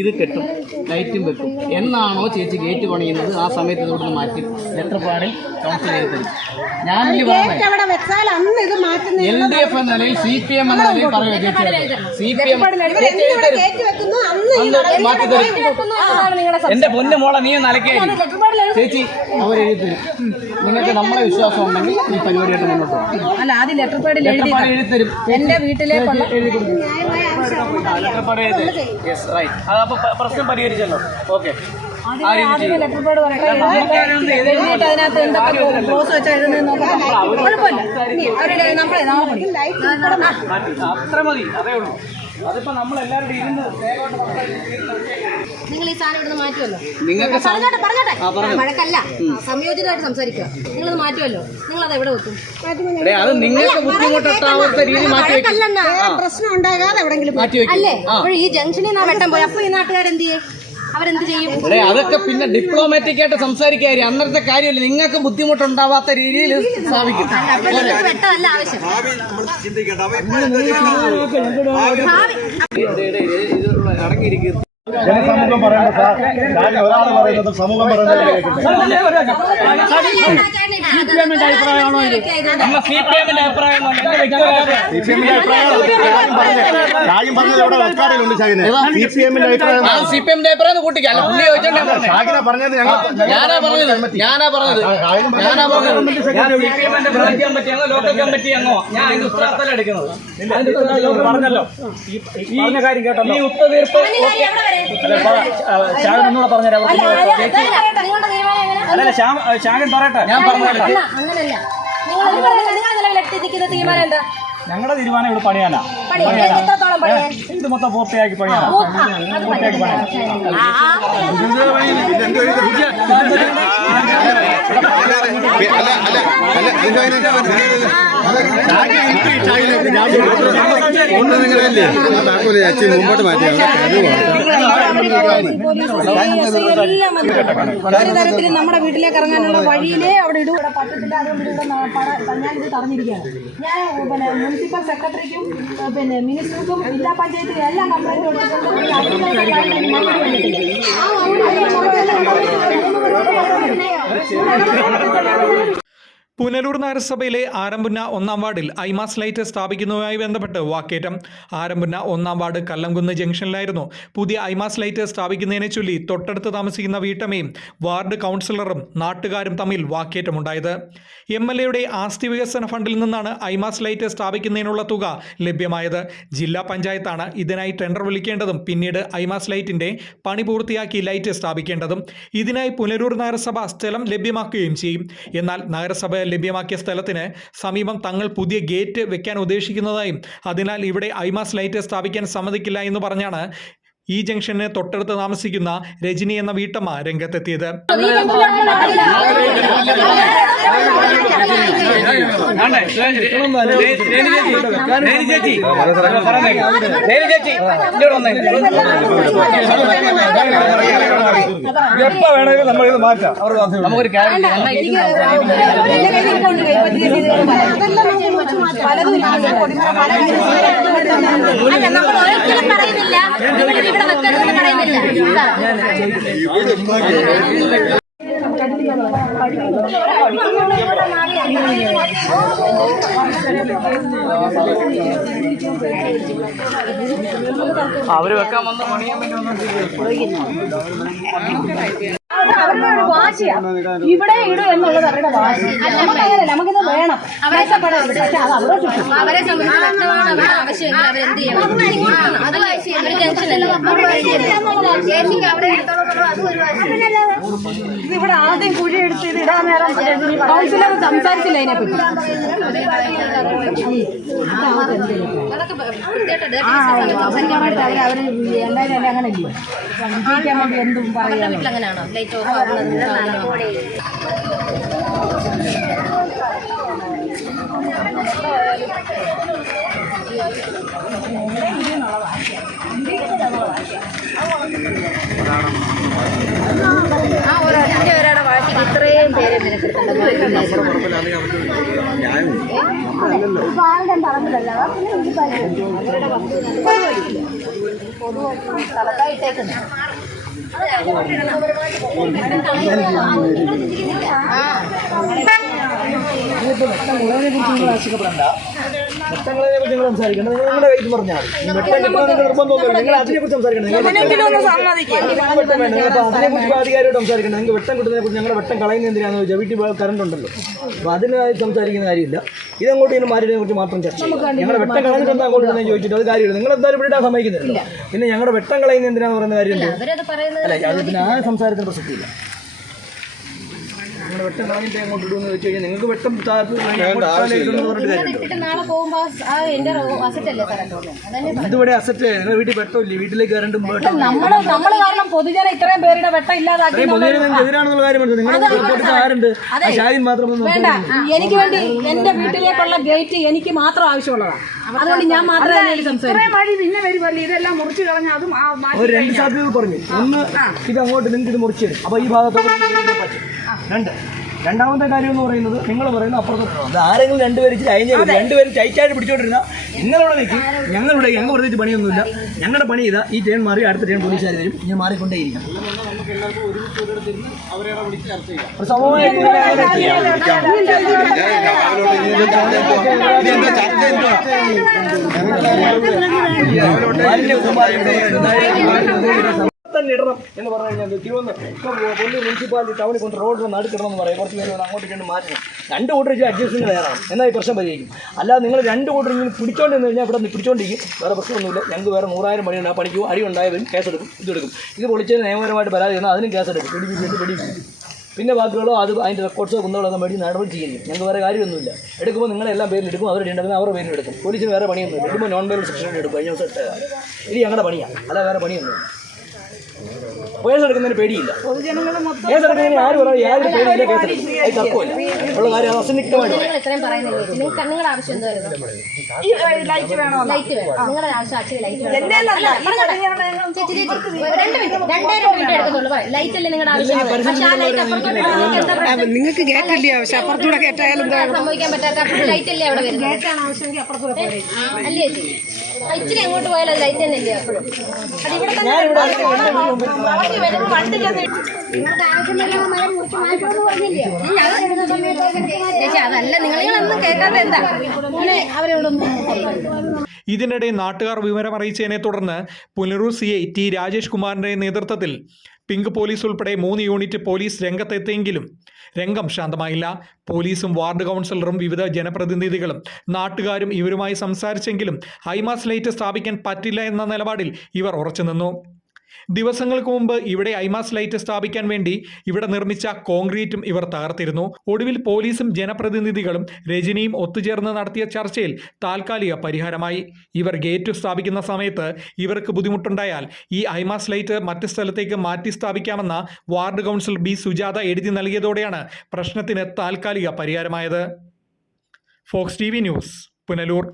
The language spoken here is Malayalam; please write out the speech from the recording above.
ഇത് കെട്ടും ലൈറ്റും വെക്കും എന്നാണോ ചേച്ചി ഗേറ്റ് പണിയുന്നത് ആ സമയത്ത് ഇവിടുന്ന് മാറ്റി ലെറ്റർ പാഡിൽ കൗൺസിൽ ചെയ്ത് തരും. ഞാനില്ല പറഞ്ഞത് LDF എന്ന നിലയിൽ CPM എന്ന നിലയിൽ പറയുക ചേച്ചി CPM മാറ്റി തരും. എന്റെ പൊന്നു മോളെ നീ നിലയ്ക്കേ ചേച്ചി അവരെഴുതി തരും. നിങ്ങൾക്ക് നമ്മളെ വിശ്വാസം ഉണ്ടെങ്കിൽ ഈ പരിപാടിയായിട്ട് മുന്നോട്ട് പോകും. അല്ല ആദ്യം ലെറ്റർ പാഡിൽ എഴുതി തരും. എന്റെ വീട്ടിലേക്ക് പ്രശ്നം പരിഹരിച്ചല്ലോ. ഓക്കെ ലെറ്റർ പാഡ് അതിനകത്ത് എന്തൊക്കെ ക്ലോസ് വെച്ചാൽ എഴുതുന്നത് കുഴപ്പമില്ല. അത്ര മതി, അതേ ഉള്ളൂ. അതിപ്പോ നമ്മൾ എല്ലാവരും ഇരുന്ന് നിങ്ങൾ ഈ സാധനം ഇവിടുന്ന് മാറ്റുമല്ലോ. നിങ്ങൾക്ക് പറഞ്ഞോട്ടെ മഴക്കല്ല സംയോജിതമായിട്ട് സംസാരിക്കുക. നിങ്ങളത് മാറ്റുമല്ലോ. നിങ്ങളത് എവിടെ വെക്കും? അത് നിങ്ങൾക്ക് ബുദ്ധിമുട്ടാവാത്ത രീതി പ്രശ്നം ഉണ്ടാകാതെ എവിടെങ്കിലും അല്ലേ? അപ്പോൾ ഈ ജംഗ്ഷനിൽ നിന്ന് വെട്ടം പോയി അപ്പൊ ഈ നാട്ടുകാരെന്ത് ചെയ്യും? അവരെന്ത് ചെയ്യും? അതൊക്കെ പിന്നെ ഡിപ്ലോമാറ്റിക് ആയിട്ട് സംസാരിക്കാരി അന്നത്തെ കാര്യമില്ല. നിങ്ങൾക്ക് ബുദ്ധിമുട്ടുണ്ടാവാത്ത രീതിയിൽ സ്ഥാപിക്കും. വെട്ടമല്ല ആവശ്യം. അടങ്ങിയിരിക്കും. ജനസമൂഹം പറയുന്നത് ഒരാൾ പറയുന്നത് സമൂഹം പറയുന്നത് CPMന്റെ അഭിപ്രായമാണോ ഇത്? CPMന്റെ അഭിപ്രായമാണോ? കാര്യം പറഞ്ഞത് ഇവിടെ റെക്കോർഡിലുണ്ട്. CPMന്റെ അഭിപ്രായം CPMന്റെ അഭിപ്രായം കൂട്ടിക്കല്ല. പുള്ളി ഷാഹിന പറഞ്ഞത് ഞാനാ പറഞ്ഞത് CPMന്റെ കമ്മിറ്റിയാണോ ലോക്കൽ കമ്മിറ്റിയാണോ? ഞാൻ അതിന്റെ ഉത്തരവാദിത്തം എടുക്കുന്നത്. പറഞ്ഞല്ലോ പറഞ്ഞ കാര്യം കേട്ടല്ലോ. ഈ ഒത്തുതീർപ്പ് ശാഖൻ ഒന്നുകൂടെ പറഞ്ഞുതരാം. അല്ലല്ല ശാഖൻ പറയട്ടെ. ഞാൻ പറഞ്ഞല്ലോ ഞങ്ങളുടെ തീരുമാനം ഇവിടെ പണിയാനാ. ഇത് മൊത്തം പൂർത്തിയാക്കി പണിയാനാ. മുമ്പോട്ട് മാറ്റിയാണ് ഒരു തരത്തിലും നമ്മുടെ വീട്ടിലേക്ക് ഇറങ്ങാനുള്ള വഴിയിലേ അവിടെ ഇടും. ഇവിടെ പറ്റത്തില്ല. അതുകൊണ്ട് ഇവിടെ ഞാനിത് തടഞ്ഞിരിക്കുകയാണ്. ഞാൻ മുനിസിപ്പൽ സെക്രട്ടറിക്കും മിനിസ്റ്റർക്കും ജില്ലാ പഞ്ചായത്തിലും എല്ലാം കംപ്ലൈന്റ് കൊടുത്തിട്ടുണ്ട്. പുനലൂർ നഗരസഭയിലെ ആരംപുന്ന 1-ാം വാർഡിൽ ഐമാസ് ലൈറ്റ് സ്ഥാപിക്കുന്നതുമായി ബന്ധപ്പെട്ട് വാക്കേറ്റം. ആരംപുന്ന 1-ാം വാർഡ് കല്ലംകുന്ന് ജംഗ്ഷനിലായിരുന്നു പുതിയ ഐമാസ് ലൈറ്റ് സ്ഥാപിക്കുന്നതിനെ ചൊല്ലി തൊട്ടടുത്ത് താമസിക്കുന്ന വീട്ടമ്മയും വാർഡ് കൗൺസിലറും നാട്ടുകാരും തമ്മിൽ വാക്കേറ്റമുണ്ടായത്. MLAയുടെ ആസ്തി വികസന ഫണ്ടിൽ നിന്നാണ് ഐമാസ് ലൈറ്റ് സ്ഥാപിക്കുന്നതിനുള്ള തുക ലഭ്യമായത്. ജില്ലാ പഞ്ചായത്താണ് ഇതിനായി ടെൻഡർ വിളിക്കേണ്ടതും പിന്നീട് ഐമാസ് ലൈറ്റിന്റെ പണി പൂർത്തിയാക്കി ലൈറ്റ് സ്ഥാപിക്കേണ്ടതും. ഇതിനായി പുനലൂർ നഗരസഭ സ്ഥലം ലഭ്യമാക്കുകയും ചെയ്യും. എന്നാൽ നഗരസഭ ലഭ്യമാക്കിയ സ്ഥലത്തിന് സമീപം തങ്ങൾ പുതിയ ഗേറ്റ് വെക്കാൻ ഉദ്ദേശിക്കുന്നതായും അതിനാൽ ഇവിടെ ഐമാസ് ലൈറ്റ് സ്ഥാപിക്കാൻ സമ്മതിക്കില്ല എന്ന് പറഞ്ഞാണ് ഈ ജംഗ്ഷന് തൊട്ടടുത്ത് താമസിക്കുന്ന രജനി എന്ന വീട്ടമ്മ രംഗത്തെത്തിയത്. എപ്പോ വേണമെങ്കിലും നമ്മളിത് മാറ്റാം. നമുക്കൊരു കാര്യം അവര് വെക്കാൻ വന്ന് പണിയാൻ അവരുടെ വാശിയാ. ഇവിടെ ഇടും എന്നുള്ളത് അവരുടെ വാശി. നമുക്കിത് വേണം. അവരെ സംബന്ധിച്ചിടത്തോളം ആവശ്യമെങ്കിൽ അവരെന്ത് ചെയ്യണം? ഇവിടെ ആദ്യം കുഴി എടുത്ത് ഇത് ഇടാൻ നേരം കൗൺസിലർ സംസാരിച്ചില്ല അതിനെപ്പറ്റി. അവര് എല്ലാവരും അങ്ങനെ ഇല്ല. വിജയിക്കാൻ വേണ്ടി എന്തും പറയാം. അങ്ങനെയാണോ ലൈറ്റ് ഓഫ് ഒരാളുടെ വാശിക്ക് ഇത്രയും പേരെ മെനക്കെടുത്തുണ്ട്. പൊതുവായിട്ട് സ്ഥലത്തായിട്ടേക്കുന്നത്. ആശങ്കപ്പെടണ്ട. വെട്ടങ്ങളെ കുറിച്ച് നിങ്ങൾ സംസാരിക്കണം. നിങ്ങൾ നിങ്ങളുടെ കയ്യിൽ പറഞ്ഞാൽ നിർബന്ധമൊന്നുമില്ല. നിങ്ങൾ അതിനെക്കുറിച്ച് സംസാരിക്കണം. അതിനെക്കുറിച്ച് ആധികാരിയായിട്ട് സംസാരിക്കണം. നിങ്ങൾക്ക് വെട്ടം കിട്ടുന്നതിനെ കുറിച്ച് ഞങ്ങളുടെ വെട്ടം കളയുന്ന എന്തിനാണെന്ന് ചോദിച്ചാൽ വീട്ടിൽ കറണ്ട് ഉണ്ടല്ലോ. അപ്പോൾ അതിനായി സംസാരിക്കുന്ന കാര്യമില്ല. ഇതങ്ങോട്ട് ഇങ്ങനെ മാറ്റിയതിനെ കുറിച്ച് മാത്രം ചർച്ച ചെയ്യും. ഞങ്ങളുടെ വെട്ടം കളഞ്ഞിട്ട് എന്താ അങ്ങോട്ട് തന്നെ ചോദിച്ചിട്ട് അത് കാര്യമില്ല. നിങ്ങൾ എന്തായാലും ഇവിടെ സമ്മതിക്കുന്നില്ല. പിന്നെ ഞങ്ങളുടെ വെട്ടം കളയുന്ന എന്തിനാന്ന് പറയുന്ന കാര്യമുണ്ട്. അല്ല, അത് പിന്നെ ആ സംസാരത്തിന് പ്രസക്തിയില്ല. നിങ്ങൾ വെട്ടം കളഞ്ഞിട്ട് അങ്ങോട്ട് ഇടുമെന്ന് വെച്ച് കഴിഞ്ഞാൽ നിങ്ങൾക്ക് വെട്ടം നാളെ പോകുമ്പോ എന്റെ അസറ്റല്ലേ സാറേ? ഇതിവിടെ അസറ്റ്. നിങ്ങളുടെ വീട്ടിൽ വെട്ടമില്ലേ? വീട്ടിലേക്ക് കറണ്ടും നമ്മള് കാരണം പൊതുജനം ഇത്രയും പേരുടെ വെട്ടം ഇല്ലാതാക്കി എതിരാണെന്നുള്ള കാര്യം നിങ്ങളുടെ ആരുണ്ട്? ഷാഹിൻ മാത്രം വേണ്ട. എനിക്ക് വേണ്ടി എന്റെ വീട്ടിലേക്കുള്ള ഗേറ്റ് എനിക്ക് മാത്രം ആവശ്യമുള്ളതാണ്. അതുകൊണ്ട് ഞാൻ മാത്രമേ സംസാരിക്കും. മഴ പിന്നെ വരുമല്ലേ, ഇതെല്ലാം മുറിച്ച് കളഞ്ഞാൽ അതും ഒരു രണ്ട് സാധ്യതകൾ പറഞ്ഞു. ഒന്ന്, ഇത് അങ്ങോട്ട് നിങ്ങൾക്ക് ഇത് മുറിച്ചിടും. അപ്പോൾ ഈ ഭാഗത്തോട്ട് പറ്റും. രണ്ടാമത്തെ കാര്യം എന്ന് പറയുന്നത് നിങ്ങൾ പറയുന്നത് അപ്പുറത്തോട്ട് ആരെങ്കിലും രണ്ടുപേര് രണ്ടുപേരും ചൈച്ചായിട്ട് പിടിച്ചോണ്ടിരുന്ന നിങ്ങളവിടെ നിൽക്കും. ഞങ്ങളുടെ ഞങ്ങൾ പറഞ്ഞിട്ട് പണിയൊന്നുമില്ല. ഞങ്ങളുടെ പണി ചെയ്താൽ ഈ ട്രെയിൻ മാറി അടുത്ത ട്രെയിൻ പോലീസുകാർ വരും. ഇങ്ങനെ മാറിക്കൊണ്ടേയിരിക്കും. തന്നെ ഇടണം എന്ന് പറഞ്ഞു കഴിഞ്ഞാൽ കൊല്ലൂർ മുനിസിപ്പാലിറ്റി ടൗണിൽ കൊണ്ട് റോഡ് നടുക്കിടണം എന്ന് പറയും. കുറച്ച് പേര് അങ്ങോട്ട് കണ്ട് മാറ്റണം. രണ്ട് കൂട്ടർ അഡ്ജസ്റ്റ്മെന്റ് തയ്യാറാണ്. എന്നാൽ ഈ പ്രശ്നം പരിഹരിക്കും. അല്ലാതെ നിങ്ങൾ രണ്ട് കൂട്ടർ ഇങ്ങനെ പിടിച്ചോണ്ടെന്ന് കഴിഞ്ഞാൽ ഇവിടെ പിടിച്ചോണ്ടിരിക്കും. വേറെ പ്രശ്നമൊന്നുമില്ല. ഞങ്ങൾക്ക് വേറെ 100,000 പണിയുണ്ട്. ആ പണിക്കും അടി ഉണ്ടായവരും കേസെടുക്കും. ഇതെടുക്കും. ഇത് പൊളിച്ചതിന് നിയമപരമായിട്ട് പരാതി തന്നാൽ അതിനും കേസെടുക്കും. പിടിപ്പിക്കും. പിന്നെ ബാക്കിയുള്ളോ അത് അതിൻ്റെ റെക്കോർഡ്സോ കുന്നകളൊക്കെ മേടിച്ച് നടപടി ചെയ്യും. ഞങ്ങൾക്ക് വേറെ കാര്യമൊന്നുമില്ല. എടുക്കുമ്പോൾ നിങ്ങളെല്ലാം പേരിൽ എടുക്കും. അവരുടെ ഉണ്ടെങ്കിൽ അവരുടെ പേരിൽ എടുക്കും. പോലീസിന് വേറെ പണിയൊന്നുമില്ല. എടുക്കുമ്പോൾ നോൺ ബെയിൽ സെക്ഷനിൽ എടുക്കും. കഴിഞ്ഞ ദിവസം ഇട്ടതാണ്. ഇത് ഞങ്ങളുടെ പണിയാണ്. അല്ല വേറെ പണിയൊന്നുമില്ല. കേസെടുക്കുന്നതിന് പേടിയില്ല. കേസെടുക്കുന്നതിന് ആര് പറഞ്ഞു യാതൊരു പേടിയില്ല. കേസെടുക്കും. അത് തർക്കമില്ല. ഉള്ള കാര്യം അസന്നിഗ്ധമായിട്ട് നിങ്ങളുടെ ആവശ്യം എന്തായിരുന്നു? ലൈറ്റ് വേണോ? ലൈറ്റ് വേണം. നിങ്ങളുടെ ആവശ്യം ആക്ച്വലി ലൈറ്റ് വേണം. ലൈറ്റ് അല്ലേ നിങ്ങളുടെ ആവശ്യം? നിങ്ങൾക്ക് ഗേറ്റല്ലേ ആവശ്യം? അപ്പുറത്തൂടെ കേട്ടായാലും സംഭവിക്കാൻ പറ്റാത്ത ലൈറ്റ് അല്ലേ അവിടെ വരുന്നത്? അല്ലേ ചേച്ചി? ഇച്ചിരി അങ്ങോട്ട് പോയാൽ അത് ലൈറ്റ് തന്നെ അല്ലേ അപ്പോഴും? അതിവിടെ തന്നെ ചേച്ചി അതല്ല നിങ്ങളൊന്നും കേൾക്കാത്ത എന്താ അവരോടൊന്നും. ഇതിനിടെ നാട്ടുകാർ വിവരം അറിയിച്ചതിനെ തുടർന്ന് പുനലൂർ CI T രാജേഷ് കുമാറിന്റെ നേതൃത്വത്തിൽ പിങ്ക് പോലീസ് ഉൾപ്പെടെ 3 യൂണിറ്റ് പോലീസ് രംഗത്തെത്തിയെങ്കിലും രംഗം ശാന്തമായില്ല. പോലീസും വാർഡ് കൗൺസിലറും വിവിധ ജനപ്രതിനിധികളും നാട്ടുകാരും ഇവരുമായി സംസാരിച്ചെങ്കിലും ഐമാസ് ലൈറ്റ് സ്ഥാപിക്കാൻ പറ്റില്ല എന്ന നിലപാടിൽ ഇവർ ഉറച്ചുനിന്നു. ദിവസങ്ങൾക്ക് മുമ്പ് ഇവിടെ ഐമാസ് ലൈറ്റ് സ്ഥാപിക്കാൻ വേണ്ടി ഇവിടെ നിർമ്മിച്ച കോൺക്രീറ്റും ഇവർ തകർത്തിരുന്നു. ഒടുവിൽ പോലീസും ജനപ്രതിനിധികളും രജനിയും ഒത്തുചേർന്ന് നടത്തിയ ചർച്ചയിൽ താൽക്കാലിക പരിഹാരമായി. ഇവർ ഗേറ്റ് സ്ഥാപിക്കുന്ന സമയത്ത് ഇവർക്ക് ബുദ്ധിമുട്ടുണ്ടായാൽ ഈ ഐമാസ് ലൈറ്റ് മറ്റ് സ്ഥലത്തേക്ക് മാറ്റി സ്ഥാപിക്കാമെന്ന വാർഡ് കൗൺസിലർ B സുജാത എഴുതി നൽകിയതോടെയാണ് പ്രശ്നത്തിന് താൽക്കാലിക പരിഹാരമായത്. Fox TV news, Punalur.